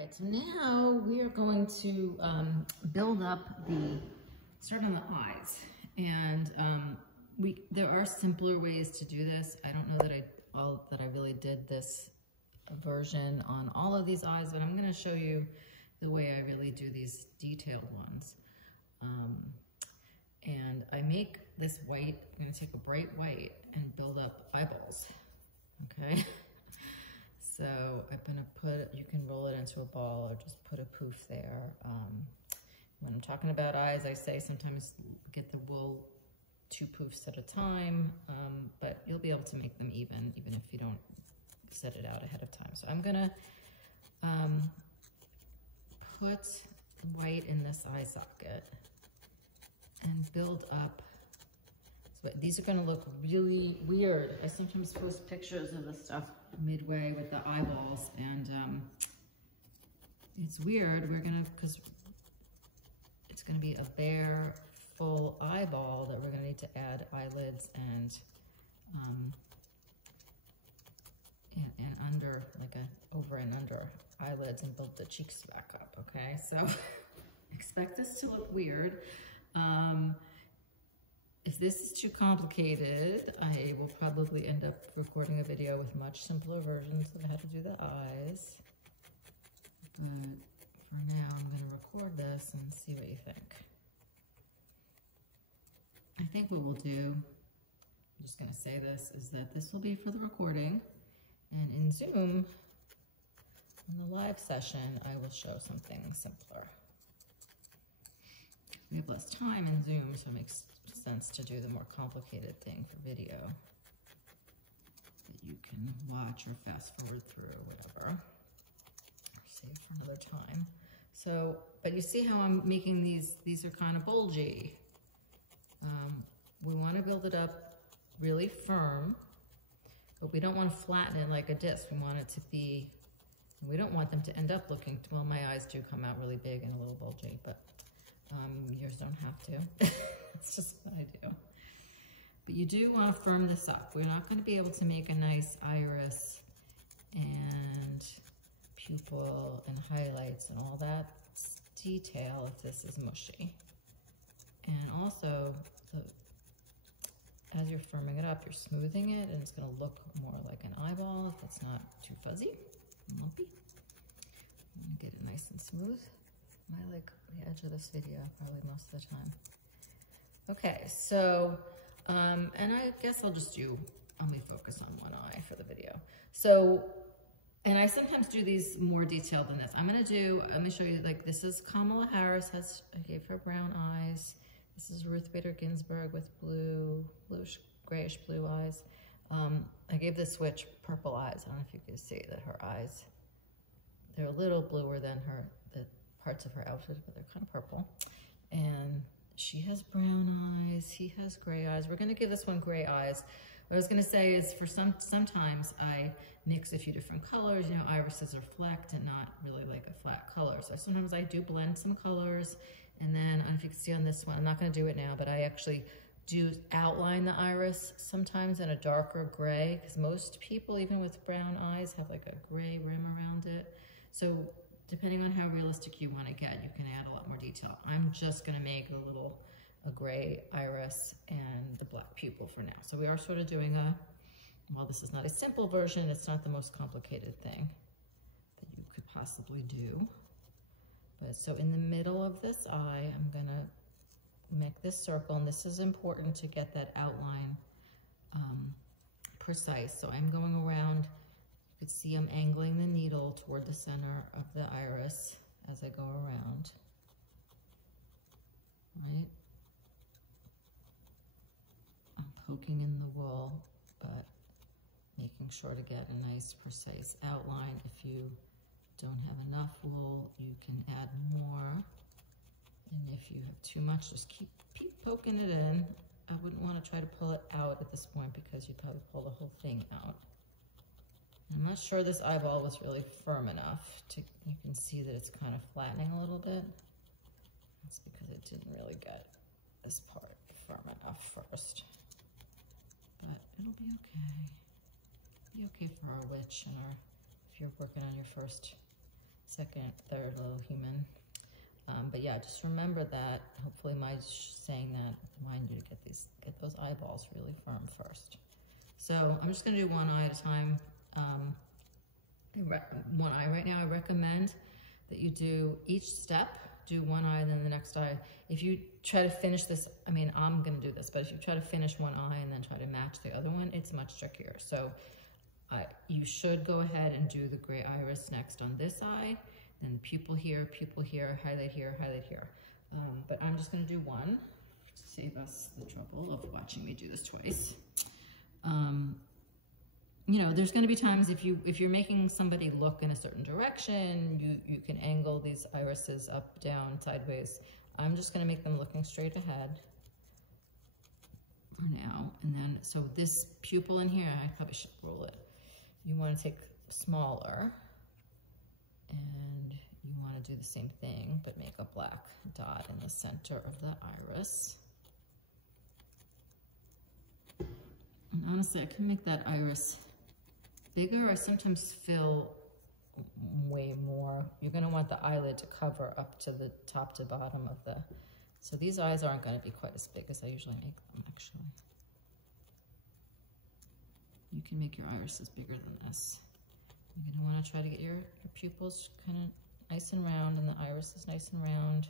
right, so now we are going to build up start on the eyes. And there are simpler ways to do this. I don't know that I really did this version on all of these eyes, but I'm going to show you the way I really do these detailed ones. And I make this white, I'm going to take a bright white and build up eyeballs, okay? So I'm going to you can roll it into a ball or just put a poof there. When I'm talking about eyes, I say sometimes get the wool 2 poofs at a time, but you'll be able to make them even if you don't set it out ahead of time. So I'm going to put white in this eye socket and build up. So these are going to look really weird. I sometimes post pictures of the stuff midway with the eyeballs, and it's weird. Because it's going to be a bare, full eyeball that we're going to need to add eyelids and under, like over and under eyelids, and build the cheeks back up. Okay, so expect this to look weird. If this is too complicated, I will probably end up recording a video with much simpler versions of how to do the eyes. But for now, I'm going to record this and see what you think. I think what we'll do, I'm just going to say this, is that this will be for the recording. And in Zoom, in the live session, I will show something simpler. We have less time in Zoom, so it makes sense to do the more complicated thing for video that you can watch or fast forward through or whatever, or save for another time. So, but you see how I'm making these are kind of bulgy. We want to build it up really firm, but we don't want to flatten it like a disc. We want it to be, we don't want them to end up looking, well, my eyes do come out really big and a little bulgy, but yours don't have to. It's just what I do. But you do want to firm this up. We're not going to be able to make a nice iris and pupil and highlights and all that detail if this is mushy. And also, as you're firming it up, you're smoothing it, and it's going to look more like an eyeball if it's not too fuzzy and lumpy. I'm going to get it nice and smooth. I like the edge of this video probably most of the time. Okay, so, and I guess I'll just only focus on one eye for the video. So, and I sometimes do these more detailed than this. Let me show you, like, this is Kamala Harris, I gave her brown eyes. This is Ruth Bader Ginsburg with bluish, grayish blue eyes. I gave this witch purple eyes. I don't know if you can see that her eyes, they're a little bluer than the parts of her outfit, but they're kind of purple. And she has brown eyes, he has gray eyes. We're gonna give this one gray eyes. What I was gonna say is sometimes I mix a few different colors. You know, irises are flecked and not really like a flat color. So sometimes I do blend some colors. And then, I don't know if you can see on this one, I'm not gonna do it now, but I actually do outline the iris sometimes in a darker gray, because most people, even with brown eyes, have like a gray rim around it. So depending on how realistic you want to get, you can add a lot more detail. I'm just going to make a gray iris and the black pupil for now. So we are sort of doing while this is not a simple version, it's not the most complicated thing that you could possibly do. But so in the middle of this eye, I'm going to make this circle, and this is important to get that outline precise. So I'm going around. You could see I'm angling the needle toward the center of the iris as I go around, right? I'm poking in the wool, but making sure to get a nice, precise outline. If you don't have enough wool, you can add more. And if you have too much, just keep poking it in. I wouldn't want to try to pull it out at this point, because you'd probably pull the whole thing out. I'm not sure this eyeball was really firm enough you can see that it's kind of flattening a little bit. That's because it didn't really get this part firm enough first. But it'll be okay. Be okay for our witch and if you're working on your first second, third little human. But yeah, just remember that. Hopefully my saying that remind you to get those eyeballs really firm first. So I'm just gonna do one eye at a time. One eye right now. I recommend that you do each step, do one eye, then the next eye. If you try to finish this, I mean, I'm gonna do this, but if you try to finish one eye and then try to match the other one, it's much trickier. So you should go ahead and do the gray iris next on this eye, then the pupil here, highlight here, highlight here. But I'm just gonna do one to save us the trouble of watching me do this twice. You know, there's going to be times if you're making somebody look in a certain direction, you can angle these irises up, down, sideways. I'm just going to make them looking straight ahead for now. And then, so this pupil in here, I probably should roll it. You want to take smaller, and you want to do the same thing, but make a black dot in the center of the iris. And honestly, I can make that iris bigger. I sometimes fill way more. You're going to want the eyelid to cover up to the top to bottom of the, so these eyes aren't going to be quite as big as I usually make them, actually. You can make your irises bigger than this. You're going to want to try to get your pupils kind of nice and round, and the iris is nice and round.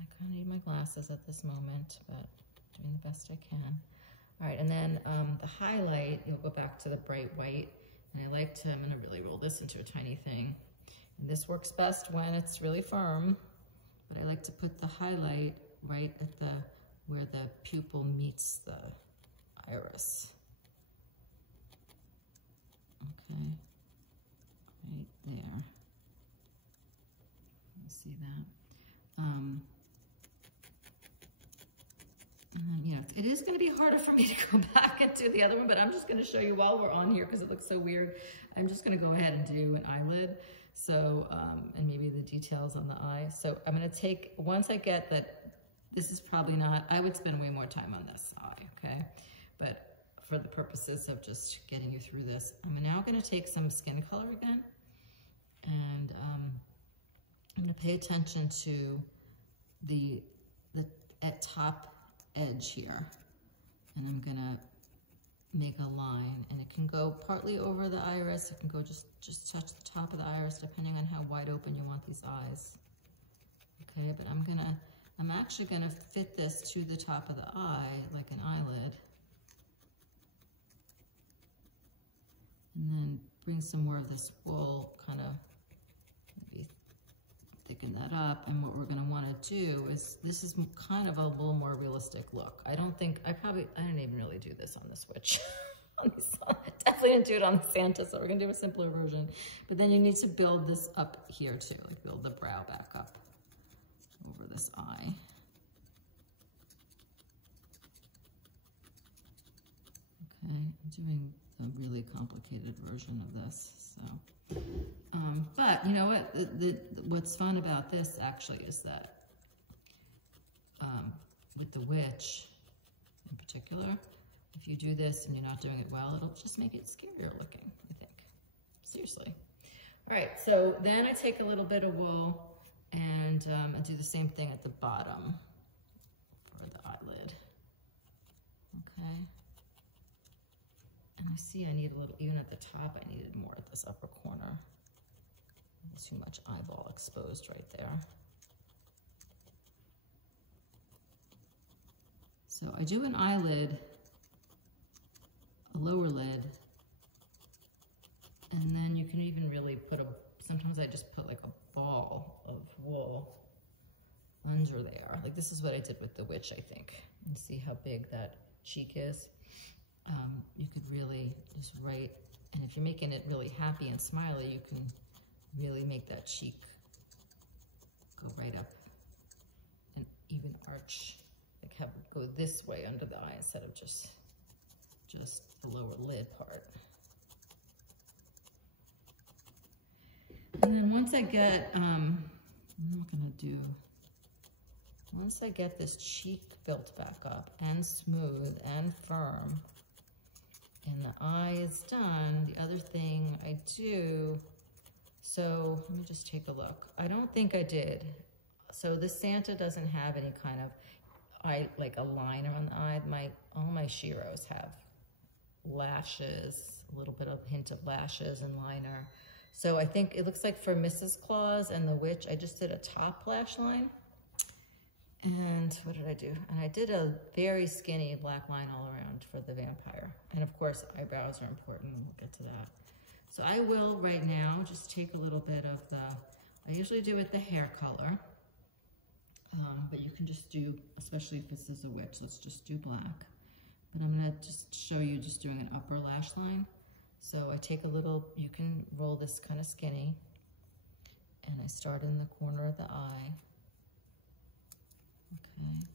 I kind of need my glasses at this moment, but doing the best I can. All right, and then the highlight, you'll go back to the bright white, and I'm gonna really roll this into a tiny thing. And this works best when it's really firm, but I like to put the highlight right at where the pupil meets the iris. Okay, right there. You see that? You know, it is going to be harder for me to go back and do the other one, but I'm just going to show you while we're on here because it looks so weird. I'm just going to go ahead and do an eyelid. So, and maybe the details on the eye. So I'm going to take, once I get that, this is probably not, I would spend way more time on this eye, okay? But for the purposes of just getting you through this, I'm now going to take some skin color again. And I'm going to pay attention to the top edge here, and I'm gonna make a line, and it can go partly over the iris, it can go just touch the top of the iris depending on how wide open you want these eyes. Okay, but I'm actually gonna fit this to the top of the eye like an eyelid, and then bring some more of this wool, kind of maybe thicken that up. And what we're going to want to do is, this is kind of a little more realistic look. I didn't even really do this on the Switch. Definitely didn't do it on the Santa, so we're going to do a simpler version. But then you need to build this up here too, like build the brow back up over this eye. Okay, I'm doing a really complicated version of this, so. But you know what? What's fun about this actually is that with the witch in particular, if you do this and you're not doing it well, it'll just make it scarier looking, I think. Seriously. All right, so then I take a little bit of wool and I do the same thing at the bottom for the eyelid. Okay. And I see I need a little, even at the top, I needed more at this upper corner. Too much eyeball exposed right there. So I do an eyelid, a lower lid, and then you can even really put sometimes I just put like a ball of wool under there. Like this is what I did with the witch, I think. And see how big that cheek is. You could really just write, and if you're making it really happy and smiley, you can really make that cheek go right up and even arch, like have it go this way under the eye instead of just the lower lid part. And then once I get, once I get this cheek built back up and smooth and firm, and the eye is done, the other thing I do, So let me just take a look. I don't think I did. So this Santa doesn't have any kind of like a liner on the eye. All my Shiros have lashes, a little bit of hint of lashes and liner. So I think it looks like for Mrs. Claus and the Witch, I just did a top lash line. And what did I do? And I did a very skinny black line all around for the vampire. And of course, eyebrows are important. We'll get to that. So I will right now just take a little bit of I usually do it the hair color. But you can just do, especially if this is a witch, let's just do black. But I'm gonna just show you just doing an upper lash line. So I take a little, you can roll this kind of skinny, and I start in the corner of the eye. Okay,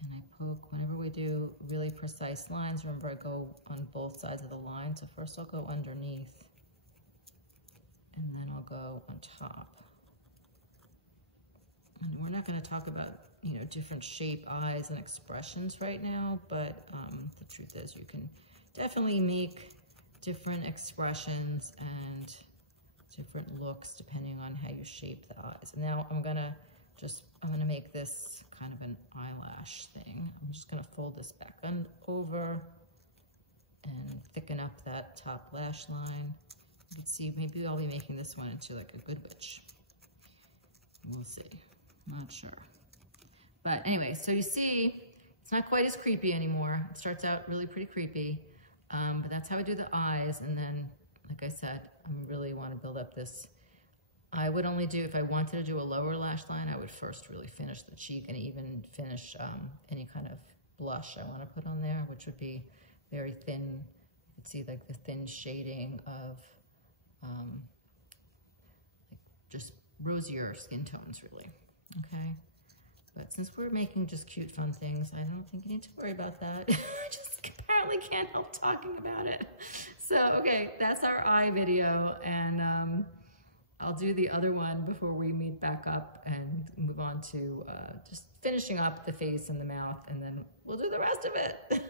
and I poke. Whenever we do really precise lines, remember I go on both sides of the line. So first I'll go underneath, and then I'll go on top. And we're not going to talk about, you know, different shape eyes and expressions right now, but the truth is you can definitely make different expressions and different looks depending on how you shape the eyes. And now I'm gonna make this kind of an eyelash thing. I'm just gonna fold this back over and thicken up that top lash line. You can see maybe I'll be making this one into like a good witch. We'll see. Not sure. But anyway, so you see, it's not quite as creepy anymore. It starts out really pretty creepy, but that's how I do the eyes. And then, like I said, I really want to build up this. I would only do, if I wanted to do a lower lash line, I would first really finish the cheek and even finish any kind of blush I want to put on there, which would be very thin. You could see like the thin shading of like just rosier skin tones, really. Okay, but since we're making just cute, fun things, I don't think you need to worry about that. I just apparently can't help talking about it. So, okay, that's our eye video, and I'll do the other one before we meet back up and move on to just finishing up the face and the mouth, and then we'll do the rest of it.